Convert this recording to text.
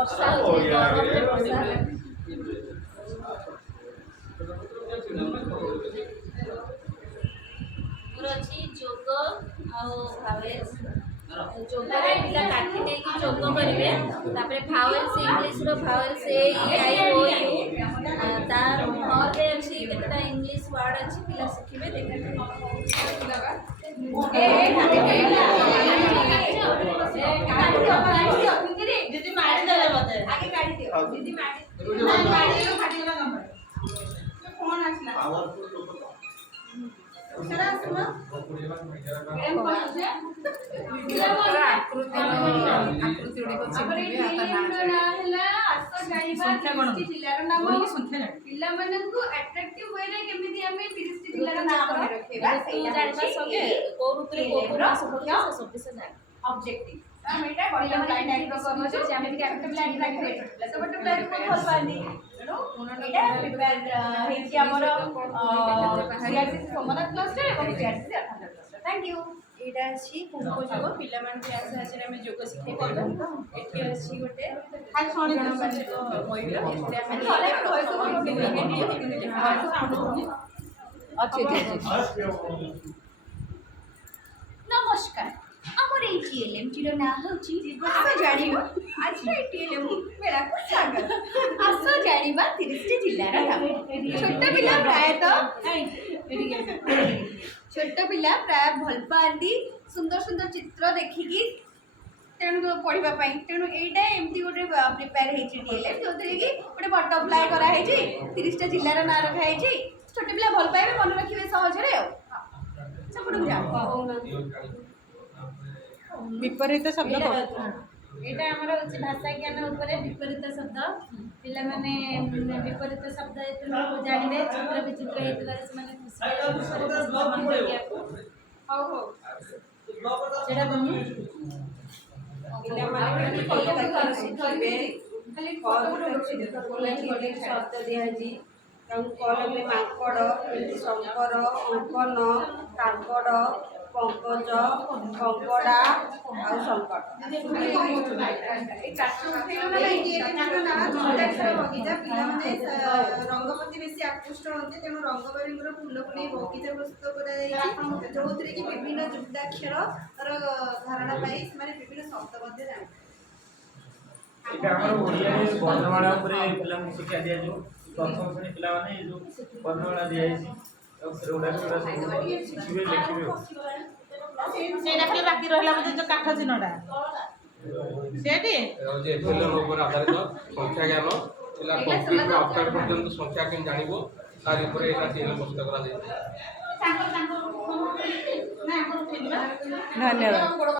ବର୍ଷା ହେଉଛି ଗରମରେ ବର୍ଷା ହେଲେ ମୋର ଅଛି ଯୋଗ ଆଉ ଭାୱେଲ୍ସ ଯୋଗରେ ପିଲା କାଠି ନେଇକି ଯୋଗ କରିବେ ତାପରେ ଭାୱେଲ୍ସ ଇଂଲିଶର ଭାୱେଲ୍ସ ଏ ଇ ଆଇ ଓ ୟୁ ତାର ଘରେ ଅଛି କେତେଟା ଇଂଲିଶ ୱାର୍ଡ ଅଛି ପିଲା ଶିଖିବେ ଦେଖିବେ ଦିଦି ମାରି ଦେଲେ ମତେ ଆगे କାଢି ଦିଅ ଦିଦି ମାରି ମାରିଲେ ଫାଟିଗଲା ନମ୍ବର ଫୋନ ଆସିଲା ସେରା ଶୁଣ ଏମ୍ ପଡୁଛି ଆକୃତି ଗୁଡ଼ିକ ଚିହ୍ନିବେ ହେଲା ଆସ ଜାଣିବା 30 ଜିଲ୍ଲାର ନାମ ପିଲାମାନଙ୍କୁ ଆଟ୍ରାକ୍ଟିଭ ୱେରେ କେମିତି ଆମେ 30 ଜିଲ୍ଲାର ନାମ ରଖେଇବା ସେଇଟା ଜାଣିବା ସଙ୍ଗେ କୋଉ ଋତୁରେ କୋଉ ମାସ ପଡୁଛି ସେ ସବୁ ବିଷୟ ଜାଣିବା ଅବଜେକ୍ଟିଭ हम एटा बढिया लाइन टाइप रो करबो जे हम भी कैपिटल लाइन राखि दे तो बट प्लान को फल पानी एनो एटा प्रिपेयर हेछि हमर सीआरसी सोमनाथ क्लस्टर एवं सीआरसी अठानगर क्लस्टर थैंक यू एटा अछि कुंको जोग पिला मान क्लास हाजर हम जोग सिखे परबो एठी अछि गोटे हाय सोनी जण माने तो मोइला एते हम अच्छे नमस्कार আমার এই টিএলএমটির না হচ্ছে আস জানিবা আজ এই টিএলএম মেলা কো স্বাগত আস জানিবা 30টি জেলার নাম ছোট পিলা প্রায় ভাল পাঁতি সুন্দর সুন্দর চিত্র দেখিকি তেণু পড়িবা পাই তেণু এইটা এমতি গোটে প্রিপেয়ার হয়েছি টিএলএম যোথরে কি গোটে বটরফ্লাই করা হয়েছি 30টা জেলার না রখা হয়েছি ছোট পিলা ভাল পাইবে মনে রাখিবে সহজরে সেপটু যাও विपरीत शब्द এটা আমার হচ্ছে ভাষা জ্ঞান উপরে বিপরীত শব্দ পিলা মানে বিপরীত শব্দ এতলো জানিবে চিত্র বিচিত্র হেতলা মানে খুশি হও হও যেটা তুমি পিলা মানে শিখিবে খালি ফটো কোলাটি শব্দ দিয়াজি কলমে মাଙ୍କଡ଼ শঙ্কর অঙ্কন কাকড় পঙ্কজ কঙ্কড়া ଆଉ ଶଙ୍କଟ ପିଲାମାନେ ରଙ୍ଗପତି ବେଶୀ ଆକୃଷ୍ଟ ହୁଅନ୍ତି ତେଣୁ ରଙ୍ଗବେରଙ୍ଗର ଫୁଲକୁ ନେଇ ବଗିଚା ପ୍ରସ୍ତୁତ କରାଯାଇଛି ଯେଉଁଥିରେ କି ବିଭିନ୍ନ ଯୁକ୍ତାକ୍ଷରର ଧାରଣା ପାଇଁ ସେମାନେ ବିଭିନ୍ନ ଶବ୍ଦ ମଧ୍ୟ ଜାଣିବେ এটা আমার ওড়িয়ারে বর্ণমালা উপরে পিলাଙ୍କୁ ଶିକ୍ଷା ଦିଆଯିବ ପ୍ରଥମ ଶ୍ରେଣୀ ପିଲାମାନେ ଏ ଯେଉଁ ବର୍ଣ୍ଣମାଳା ଦିଆଯାଇଛି ଆଉ ସେଗୁଡ଼ା ଶିଖିବେ ଲେଖିବେ ସେଇଟା ଖାଲି ବାକି ରହିଲା ବୋଧେ ଯୋଉ କାଠ ଚିହ୍ନଟା ସେଠି ଏଫଏଲଏମ୍ ଉପରେ ଆଧାରିତ ସଂଖ୍ୟା ଜ୍ଞାନ ପିଲା କମ୍ପ୍ଲିଟ୍ ଅକ୍ଟାର ପର୍ଯ୍ୟନ୍ତ ସଂଖ୍ୟା କେମିତି ଜାଣିବ ତାର ଉପରେ ଏଇଟା ଚ୍ୟାନେଲ ପ୍ରସ୍ତୁତ କରାଯାଇଛି ଧନ୍ୟବାଦ।